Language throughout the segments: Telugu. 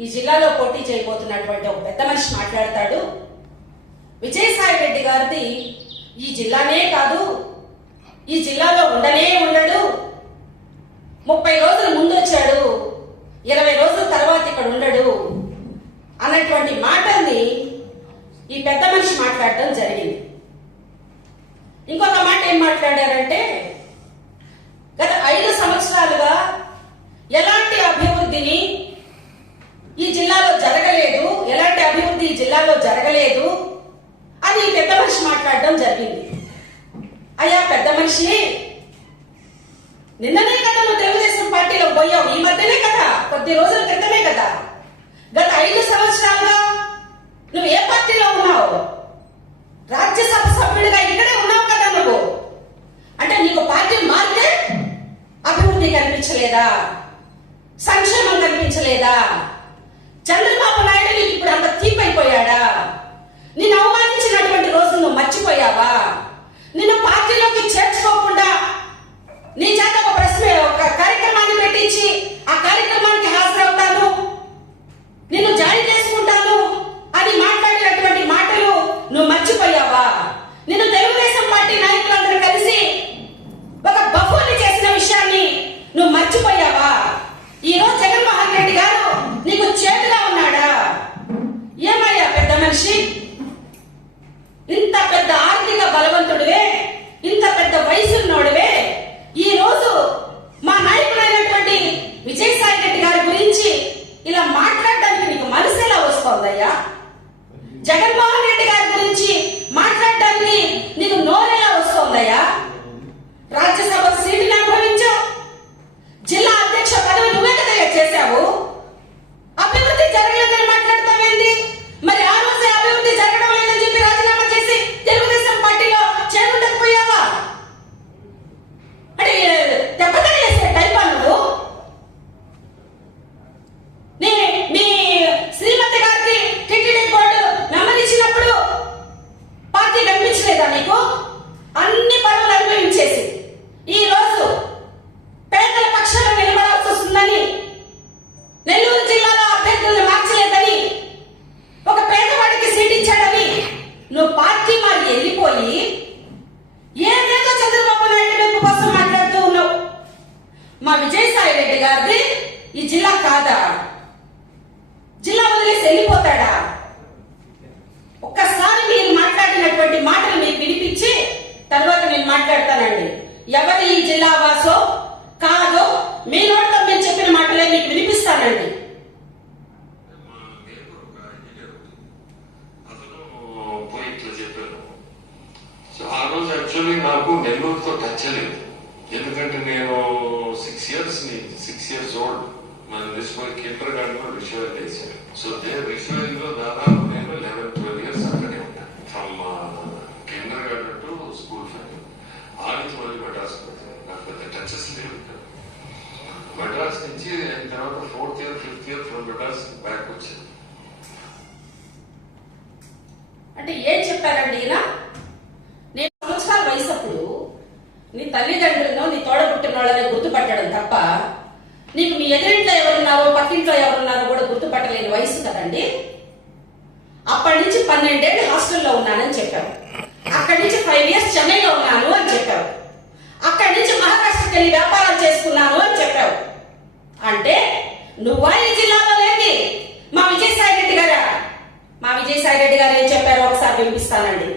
ఈ జిల్లాలో పోటీ చేయబోతున్నటువంటి ఒక పెద్ద మనిషి మాట్లాడతాడు. విజయసాయి రెడ్డి గారిది ఈ జిల్లానే కాదు. ఈ జిల్లాలో ఉండనే ఉండడు. ముప్పై రోజుల ముందు వచ్చాడు. ఇరవై రోజుల తర్వాత ఇక్కడ ఉండడు అన్నటువంటి మాటల్ని ఈ పెద్ద మనిషి మాట్లాడటం జరిగింది. ఇంకొక మాట ఏం మాట్లాడారంటే గత ఐదు సంవత్సరాలుగా ఎలాంటి అభివృద్ధిని ఈ జిల్లాలో జరగలేదు ఎలాంటి అభివృద్ధి ఈ జిల్లాలో జరగలేదు అని పెద్ద మనిషి మాట్లాడడం జరిగింది. అయ్యా పెద్ద మనిషి నిన్ననే కదా నువ్వు తెలుగుదేశం పార్టీలో పోయావు ఈ మధ్యనే కదా కొద్ది రోజుల క్రితమే కదా. గత ఐదు సంవత్సరాలుగా నువ్వు ఏ పార్టీలో ఉన్నావు? రాజ్యసభ సభ్యుడిగా ఇక్కడే ఉన్నావు కదా నువ్వు. అంటే నీకు పార్టీ మారితే అభివృద్ధి కనిపించలేదా? సంక్షేమం కనిపించలేదా? చంద్రబాబు నాయుడు నీకు ఇప్పుడు అంత తీపైపోయాడా? నిన్ను అవమానించినటువంటి రోజు నువ్వు మర్చిపోయావా? నిన్ను పార్టీలోకి చేర్చుకోకుండా నీ చేత ఒక ప్రశ్న ఒక కార్యక్రమాన్ని పెట్టించి ఆ కార్యక్రమానికి హాజరవుతాను. నిన్ను జాయిన్ చేసుకుంటాను. అని మాట్లాడినటువంటి మాటలు నువ్వు మర్చిపోయావా? నిన్ను తెలుగుదేశం పార్టీ నాయకులందరూ కలిసి ఒక బఫూని చేసిన విషయాన్ని నువ్వు మర్చిపోయావా? ఈరోజు జగన్మోహన్ రెడ్డి గారు ఓల్డ్ మన రిషివల్ కిండర్ గార్డెన్ రిషివల్ చేశారు సో దే రిషివల్లో దాదాపు నేను లెవెన్ ట్వెల్వ్ ఇయర్స్ అక్కడే ఉంటాను from kindergarten to school family ఆ నుంచి మళ్ళీ మెడ్రాస్ నాకు పెద్ద టచెస్ లేవు మెడ్రాస్ నుంచి అయిన తర్వాత fourth year fifth year from Madras back వచ్చాను అంటే ఏం చెప్పారండి ఈయన నేను సంవత్సరాల వయసు అప్పుడు నీ తల్లిదండ్రులను నీ తోడబుట్టిన వాళ్ళని గుర్తుపట్టడం తప్ప నీకు మీ ఎదురింట్లో ఎవరున్నారో పక్కింట్లో ఎవరున్నారో కూడా గుర్తుపట్టలేని వయసు కదండి. అప్పటి నుంచి పన్నెండేళ్ళు హాస్టల్లో ఉన్నానని చెప్పావు. అక్కడి నుంచి ఫైవ్ ఇయర్స్ చెన్నైలో ఉన్నాను అని చెప్పావు. అక్కడి నుంచి మహారాష్ట్రకి వెళ్ళి వ్యాపారాలు చేసుకున్నాను అని చెప్పావు. అంటే నువ్వా ఈ జిల్లాలో లేని మా విజయసాయి రెడ్డి గారా? మా విజయసాయి రెడ్డి గారు ఏం చెప్పారో ఒకసారి వినిపిస్తానండి.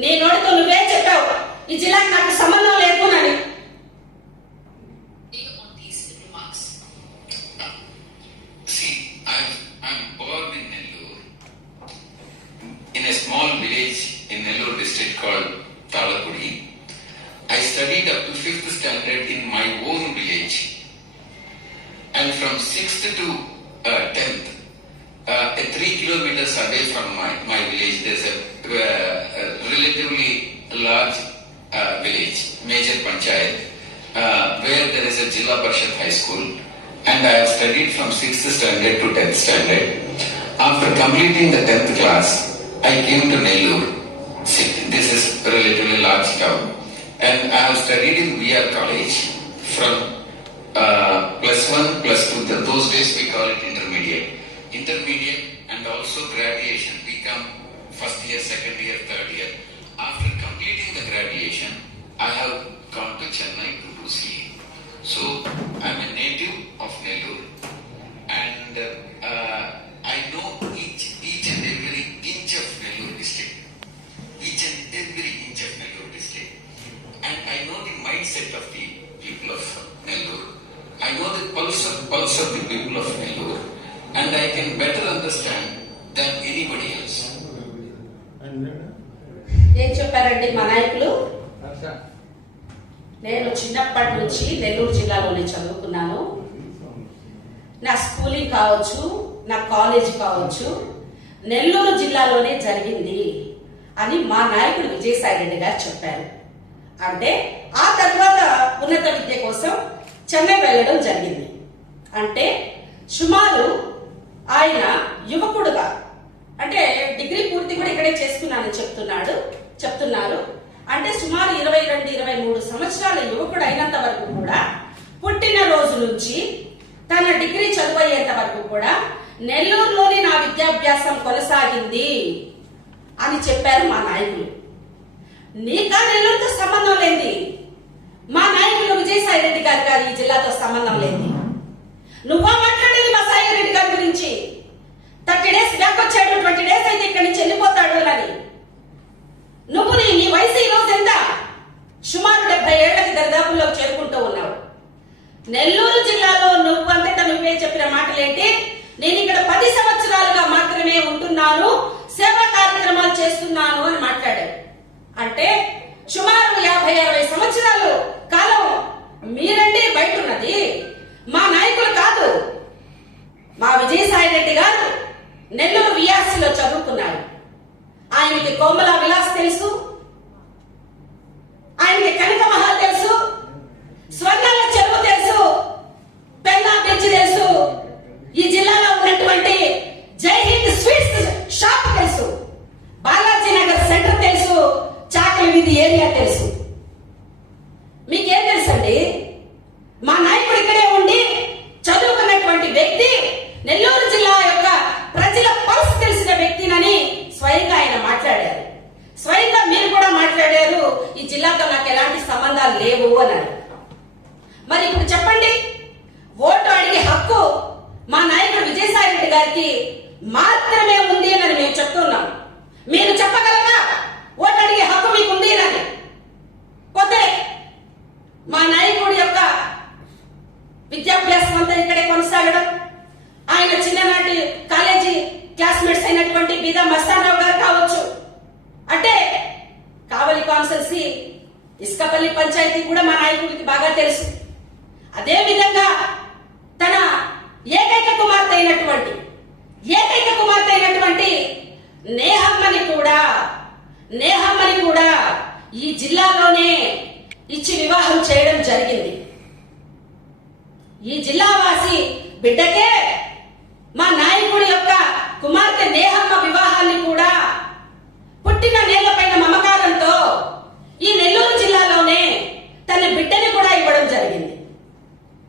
నీ నోటితో నువ్వేం చెప్పావు. ఈ జిల్లాకి నాకు సంబంధం లేదు అని. See, I'm, I'm born in Nellore, in a small village in Nellore district called Talapudi. I studied up to 5th standard in my own village. And from 6th to uh, 10th, uh, a 3 kilometers away from my, my village, there's a, uh, a relatively large uh, village, major panchayat, uh, where there is a Jilla Parishad High School. And I have studied from 6th standard to 10th standard. After completing the 10th class, I came to Nellore. This is a relatively large town. And I have studied in VR College from uh, plus one, plus two. Th- Those days we call it intermediate. intermediate and also graduation. We come first year, second year, third year. After completing the graduation, I have gone to Chennai to do CA. So I'm a native of Nellore and uh, I know each, each and every inch of Nellore district. Each and every inch of Nellore district. And I know the mindset of the people of Nellore. I know the pulse of, pulse of the people of Nellore. And I can better understand than anybody else. నేను చిన్నప్పటి నుంచి నెల్లూరు జిల్లాలోనే చదువుకున్నాను. నా స్కూలింగ్ కావచ్చు నా కాలేజ్ కావచ్చు నెల్లూరు జిల్లాలోనే జరిగింది అని మా నాయకుడు విజయసాయి రెడ్డి గారు చెప్పారు. అంటే ఆ తర్వాత ఉన్నత విద్య కోసం చెన్నై వెళ్ళడం జరిగింది. అంటే సుమారు ఆయన యువకుడుగా అంటే డిగ్రీ పూర్తి కూడా ఇక్కడే చేసుకున్నానని చెప్తున్నాడు చెప్తున్నారు. అంటే సుమారు ఇరవై రెండు ఇరవై మూడు సంవత్సరాల యువకుడు అయినంత వరకు కూడా పుట్టిన రోజు నుంచి తన డిగ్రీ చదువయ్యేంత వరకు కూడా నెల్లూరులోని నా విద్యాభ్యాసం కొనసాగింది అని చెప్పారు మా నాయకులు. నీకా నెల్లూరుతో సంబంధం లేని మా నాయకులు విజయసాయి రెడ్డి గారి గారి ఈ జిల్లాతో సంబంధం లేని నువ్వా మాట్లాడేది మా సాయి రెడ్డి గారి గురించి? థర్టీ డేస్ బ్యాక్ వచ్చాడు ట్వంటీ డేస్ అయితే ఇక్కడి నుంచి వెళ్ళిపోతాడు అని నువ్వు నీ నీ వయసు ఈ రోజు ఎంత సుమారు డెబ్బై ఏళ్ళకి దరిదాపుల్లో చేరుకుంటూ ఉన్నావు నెల్లూరు జిల్లాలో నువ్వు అంతటా నువ్వే చెప్పిన మాటలేంటి? నేను ఇక్కడ పది సంవత్సరాలుగా మాత్రమే ఉంటున్నాను సేవా కార్యక్రమాలు చేస్తున్నాను అని మాట్లాడాడు. అంటే సుమారు యాభై అరవై సంవత్సరాలు కాలం మీరంటే బయట ఉన్నది. మా నాయకులు కాదు. మా విజయసాయి రెడ్డి గారు నెల్లూరు విఆర్సీలో చదువుకున్నారు. ఆయనకి కోమల విలాస్ తెలుసు. ఆయనకి కనక మహల్ తెలుసు స్వర్ణాల చెరువు తెలుసు పెన్నా బ్రిడ్జ్ తెలుసు ఈ జిల్లాలో ఉన్నటువంటి జై హింద్ స్వీట్స్ షాప్ తెలుసు బాలాజీ నగర్ సెంటర్ తెలుసు చాకలి వీధి ఏరియా తెలుసు మీకేం తెలుసండి మా నాయకుడు ఇక్కడే ఉండి చదువుకున్నటువంటి వ్యక్తి నెల్లూరు జిల్లా యొక్క ప్రజల పల్స్ తెలిసిన వ్యక్తినని స్వయంగా ఆయన మాట్లాడారు స్వయంగా మీరు కూడా మాట్లాడారు ఈ జిల్లాతో నాకు ఎలాంటి సంబంధాలు లేవు అన్నారు మరి ఇప్పుడు చెప్పండి ఓటు అడిగే హక్కు మా నాయకుడు విజయసాయి రెడ్డి గారికి మాత్రమే ఉంది అని మేము చెప్తున్నాం మీరు చెప్పగలరా ఓటు అడిగే హక్కు మీకు ఉంది అని పోతే మా నాయకుడి యొక్క విద్యాభ్యాసం అంతా ఇక్కడే కొనసాగడం ఆయన చిన్ననాటి కాలేజీ క్లాస్మేట్స్ అయినటువంటి బీదా మస్తానరావు గారు కావచ్చు అంటే కావలి కాన్సల్సీ ఇసుకపల్లి పంచాయతీ కూడా మా నాయకుడికి బాగా తెలుసు అదే విధంగా తన ఏకైక కుమార్తె అయినటువంటి ఏకైక కుమార్తె అయినటువంటి నేహమ్మని కూడా నేహమ్మని కూడా ఈ జిల్లాలోనే ఇచ్చి వివాహం చేయడం జరిగింది. ఈ జిల్లావాసి బిడ్డకే మా నాయకుడి యొక్క కుమార్తె నేహమ్మ వివాహాన్ని కూడా పుట్టిన నేలపైన మమకారంతో ఈ నెల్లూరు జిల్లాలోనే తన బిడ్డని కూడా ఇవ్వడం జరిగింది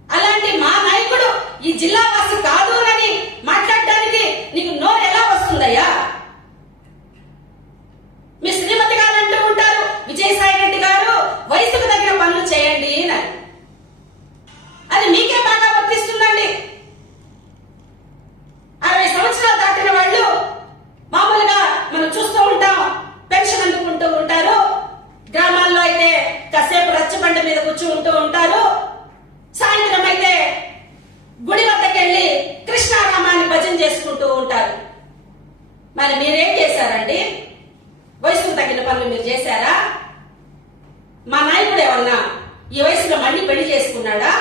అలాంటి మా నాయకుడు ఈ జిల్లావాసి కాదు అని మాట్లాడడానికి నీకు నోరు ఎలా వస్తుందయ్యా మీ శ్రీమతి గారు అంటూ ఉంటారు విజయసాయి రెడ్డి గారు వయసుకు తగిన పనులు చేయండి అని అది మీకే బాగా వర్తిస్తుందండి అరవై సంవత్సరాలు దాటిన వాళ్ళు మామూలుగా మనం చూస్తూ ఉంటాం పెన్షన్ అందుకుంటూ ఉంటారు గ్రామాల్లో అయితే కాసేపు రచ్చబండ మీద కూర్చుంటూ ఉంటారు సాయంత్రం అయితే గుడి వద్దకు వెళ్ళి కృష్ణారామాన్ని భజన చేసుకుంటూ ఉంటారు మరి మీరేం చేశారండి వయసుకు తగిన పనులు మీరు చేశారా మా నాయకుడు ఏమన్నా ఈ వయసులో మళ్ళీ పెళ్ళి చేసుకున్నాడా?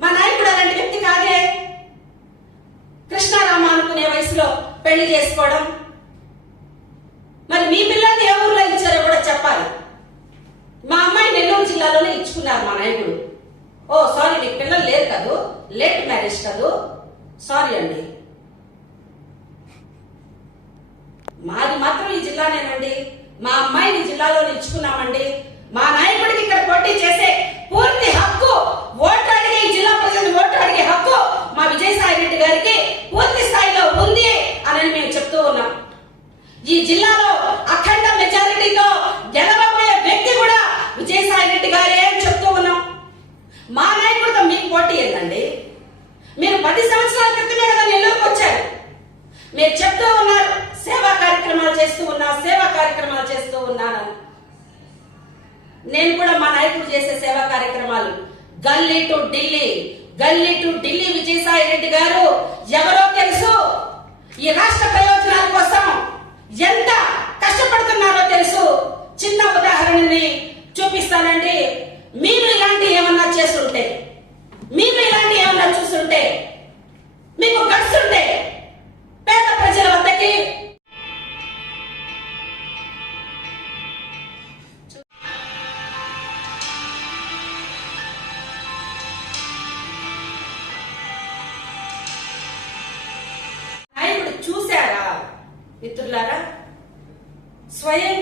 మా నాయకుడు అలాంటి వ్యక్తి కాదే. కృష్ణారామ అనుకునే వయసులో పెళ్ళి చేసుకోవడం. మరి మీ పిల్లల్ని ఏ ఊర్లో ఇచ్చారో కూడా చెప్పాలి. మా అమ్మాయి నెల్లూరు జిల్లాలోనే ఇచ్చుకున్నారు మా నాయకుడు. ఓ సారీ మీ పిల్లలు లేరు కదూ? లేట్ మ్యారేజ్ కదూ? సారీ అండి. మాది మాత్రం ఈ జిల్లానేనండి. మా అమ్మాయిని జిల్లాలోనే జిల్లాలో ఇచ్చుకున్నామండి. మా నాయకుడికి ఇక్కడ పోటీ చేసే పూర్తి హక్కు ఓట్లు అడిగే ఈ జిల్లా ప్రజలు ఓట్లు అడిగే హక్కు మా విజయసాయి రెడ్డి గారికి పూర్తి పూర్తి స్థాయిలో ఉంది అని మేము చెప్తూ ఉన్నాం. ఈ జిల్లాలో అఖండ మెజారిటీతో గెలవబోయే వ్యక్తి కూడా విజయసాయి రెడ్డి గారే అని చెప్తూ ఉన్నాం. మా నాయకుడితో మీకు పోటీ ఏంటండి? మీరు పది సంవత్సరాల క్రితమే కదా నెల్లూరుకు వచ్చారు. మీరు చెప్తూ ఉన్నారు సేవా కార్యక్రమాలు చేస్తూ ఉన్నా సేవా కార్యక్రమాలు చేస్తూ ఉన్నానని నేను కూడా మా నాయకుడు చేసే సేవా కార్యక్రమాలు. గల్లీ టు ఢిల్లీ గల్లీ టు ఢిల్లీ విజయసాయి రెడ్డి గారు ఎవరో తెలుసు?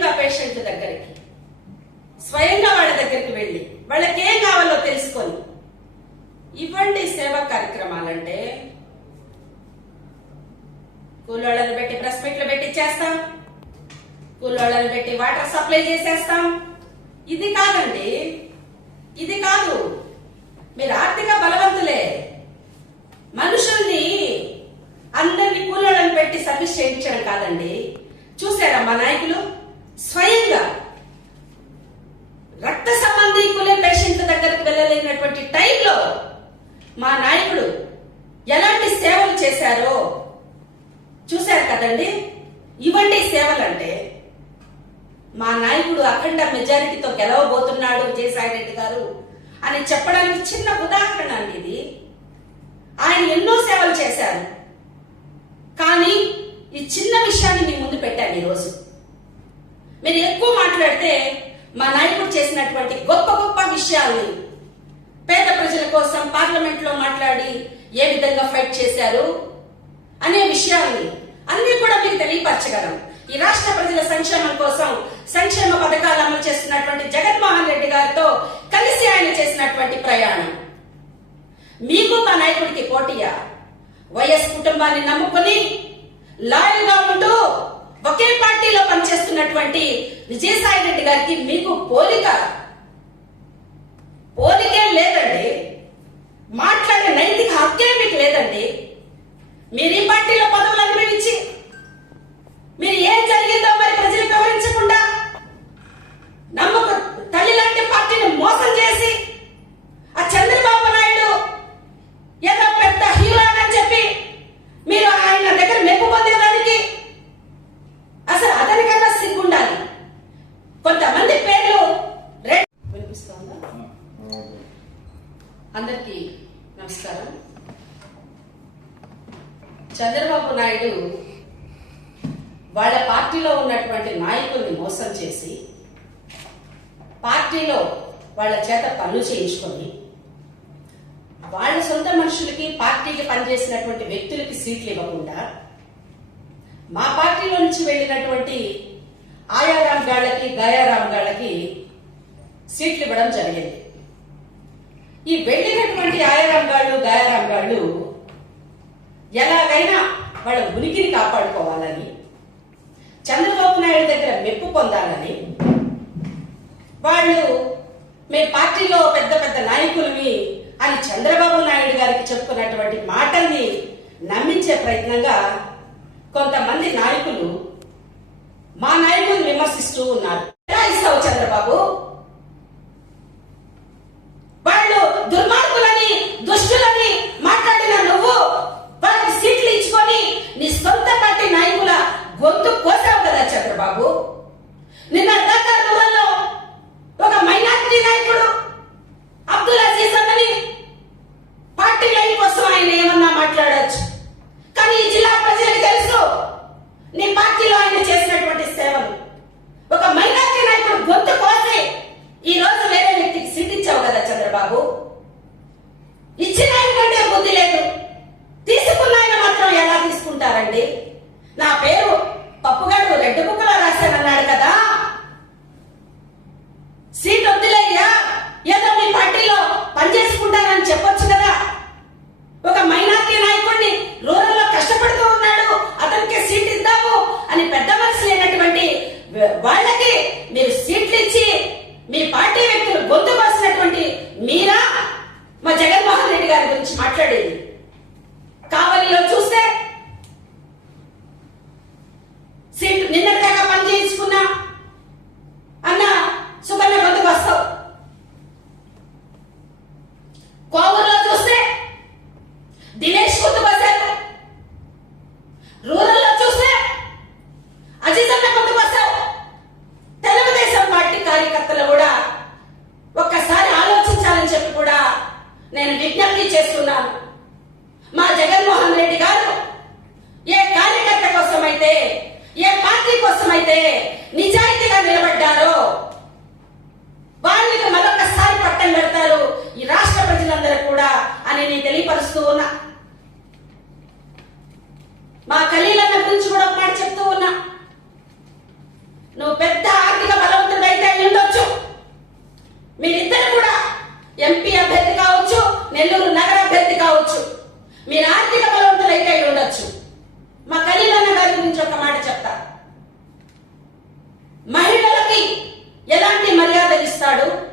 స్వయంగా పేషెంట్ దగ్గరికి. స్వయంగా వాళ్ళ దగ్గరికి వెళ్ళి వాళ్ళకి ఏం కావాలో తెలుసుకొని ఇవ్వండి సేవా కార్యక్రమాలంటే కూలోళ్ళని పెట్టి ప్రెస్ మీట్లు పెట్టి చేస్తాం కూలోళ్ళని పెట్టి వాటర్ సప్లై చేసేస్తాం. ఇది కాదండి ఇది కాదు. మీరు ఆర్థిక బలవంతులే. మనుషుల్ని అందరినీ కూలోళ్ళని పెట్టి సర్వీస్ చేయించడం కాదండి. చూసారా మా నాయకులు? స్వయంగా రక్త సంబంధ పేషెంట్ల దగ్గరకు వెళ్ళలేనటువంటి టైంలో మా నాయకుడు ఎలాంటి సేవలు చేశారో చూశారు కదండి ఇవ్వండి సేవలంటే మా నాయకుడు అఖండ మెజారిటీతో గెలవబోతున్నాడు విజయసాయి రెడ్డి గారు అని చెప్పడానికి చిన్న ఉదాహరణ అండి ఇది ఆయన ఎన్నో సేవలు చేశారు కానీ ఈ చిన్న విషయాన్ని మీ ముందు పెట్టాను ఈరోజు మీరు ఎక్కువ మాట్లాడితే మా నాయకుడు చేసినటువంటి గొప్ప గొప్ప విషయాల్ని పేద ప్రజల కోసం పార్లమెంట్లో మాట్లాడి ఏ విధంగా ఫైట్ చేశారు అనే విషయాన్ని అన్ని కూడా మీకు తెలియపరచగలం. ఈ రాష్ట్ర ప్రజల సంక్షేమం కోసం సంక్షేమ పథకాలు అమలు చేస్తున్నటువంటి జగన్మోహన్ రెడ్డి గారితో కలిసి ఆయన చేసినటువంటి ప్రయాణం. మీకు మా నాయకుడికి పోటీయా? వైఎస్ కుటుంబాన్ని నమ్ముకుని లాయల్గా ఉంటూ ఒకే పార్టీలో పనిచేస్తున్నటువంటి విజయసాయి రెడ్డి గారికి మీకు పోలిక? పోలికే లేదండి. మాట్లాడే నైతిక హక్కే మీకు లేదండి. మీరు ఈ పార్టీలో పదవులు అనుభవించి మీరు ఏం జరిగిందో మరి ప్రజలకు వివరించకుండా నమ్మక తల్లి లాంటి పార్టీని మోసం చేసి ఆ చంద్రబాబు నాయుడు ఏదో పెద్ద హీరో అని చెప్పి మీరు ఆయన దగ్గర మెప్పు పొందేదానికి అసలు అతనికన్నా సిగ్గుండాలి కొంతమంది పేర్లు రెడ్ వినిపిస్తోందా అందరికీ నమస్కారం చంద్రబాబు నాయుడు వాళ్ళ పార్టీలో ఉన్నటువంటి నాయకుల్ని మోసం చేసి పార్టీలో వాళ్ళ చేత పనులు చేయించుకొని వాళ్ళ సొంత మనుషులకి పార్టీకి పనిచేసినటువంటి వ్యక్తులకి సీట్లు ఇవ్వకుండా మా పార్టీలో నుంచి వెళ్ళినటువంటి ఆయారాం గాళ్ళకి గయారాం గాళ్ళకి సీట్లు ఇవ్వడం జరిగింది. ఈ వెళ్ళినటువంటి ఆయారాం గాళ్ళు గయారాం గాళ్ళు ఎలాగైనా వాళ్ళ ఉనికిని కాపాడుకోవాలని చంద్రబాబు నాయుడు దగ్గర మెప్పు పొందాలని వాళ్ళు మేము పార్టీలో పెద్ద పెద్ద నాయకులవి అని చంద్రబాబు నాయుడు గారికి చెప్పుకున్నటువంటి మాటల్ని నమ్మించే ప్రయత్నంగా కొంతమంది నాయకులు మా నాయకులు విమర్శిస్తూ ఉన్నారు. ఇస్తావు చంద్రబాబు? వాళ్ళు దుర్మార్గులని దుష్టులని మాట్లాడిన నువ్వు వాళ్ళకి సీట్లు ఇచ్చుకొని నీ సొంత పార్టీ నాయకుల గొంతు కోసావు కదా చంద్రబాబు? నిన్న అర్ధకాలంలో ఒక మైనార్టీ నాయకుడు అబ్దుల్ అజీజ్ అన్నని పార్టీ లైన్ కోసం ఆయన ఏమన్నా మాట్లాడచ్చు. కానీ ఈ జిల్లా ప్రజలకు తెలుసు నీ పార్టీలో ఆయన చేసినటువంటి సేవలు. ఒక మైనార్టీ నాయకుడు గొంతు కోసి ఈ రోజు వేరే వ్యక్తికి సిద్ధించావు కదా చంద్రబాబు? ఇచ్చిన ఆయన కంటే బుద్ధి లేదు. తీసుకున్న ఆయన మాత్రం ఎలా తీసుకుంటారండి? నా పేరు రెడ్ బుక్లో రాశానన్నాడు కదా. సీట్ వద్దులేయ్యా ఏదో మీ పార్టీలో పనిచేసుకుంటానని చెప్పొచ్చు కదా. ఒక మైనార్టీ నాయకుడిని రూరల్లో కష్టపడుతూ ఉన్నాడు. అతనికి సీట్ ఇద్దాము అని పెద్ద మనసు లేనటువంటి వాళ్ళ అభ్యర్థి కావచ్చు నెల్లూరు నగర అభ్యర్థి కావచ్చు. మీరు ఆర్థిక బలవంతులైతే అయి ఉండొచ్చు. మా కళ్యాణ గారి గురించి ఒక మాట చెప్తా. మహిళలకి ఎలాంటి మర్యాదలు ఇస్తాడు?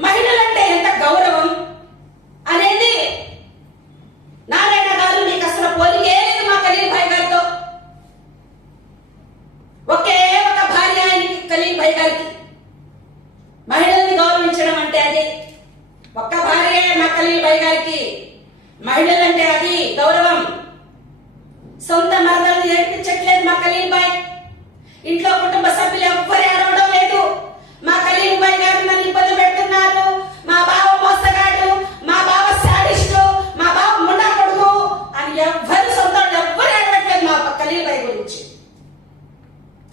మహిళలంటే ఎంత గౌరవం అనేది నారాయణ గారు నీకు అసలు పోలికే లేదు మా ఖలీల్ భాయ్ గారితో. ఒకే ఒక భార్య ఆయనకి ఖలీల్ భాయ్ గారికి. మహిళల్ని గౌరవించడం అంటే అది. ఒక్క భార్య మా ఖలీల్ గారికి మహిళలంటే అది గౌరవం. సొంత మరదల్ని నేర్పించట్లేదు మా ఖలీల్ బాయ్. ఇంట్లో కుటుంబ సభ్యులు ఎవ్వరు ఏడవడం లేదు. మా ఖలీల్ బాయ్ గారు నన్ను ఇబ్బంది పెడుతున్నారు. మా బావ మోసగాడు మా బావ శాడిస్టు మా బావ ముండా కొడుకు అని ఎవ్వరు సొంత ఎవ్వరు ఏడవట్లేదు మా ఖలీల్ బాయ్ గురించి.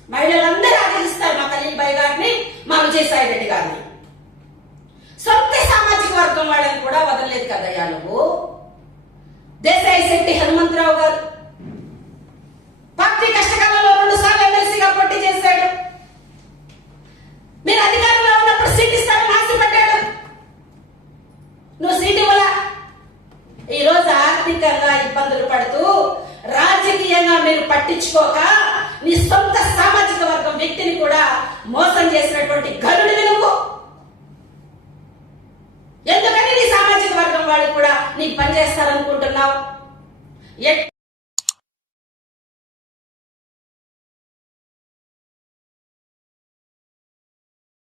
మహిళలందరూ ఆదరిస్తారు మా ఖలీల్ బాయ్ గారిని మా విజయసాయి రెడ్డి గారిని. వర్గం వాళ్ళని కూడా వదలలేదు కదయ్యా నువ్వు. దేశాయి శెట్టి హనుమంతరావు గారు.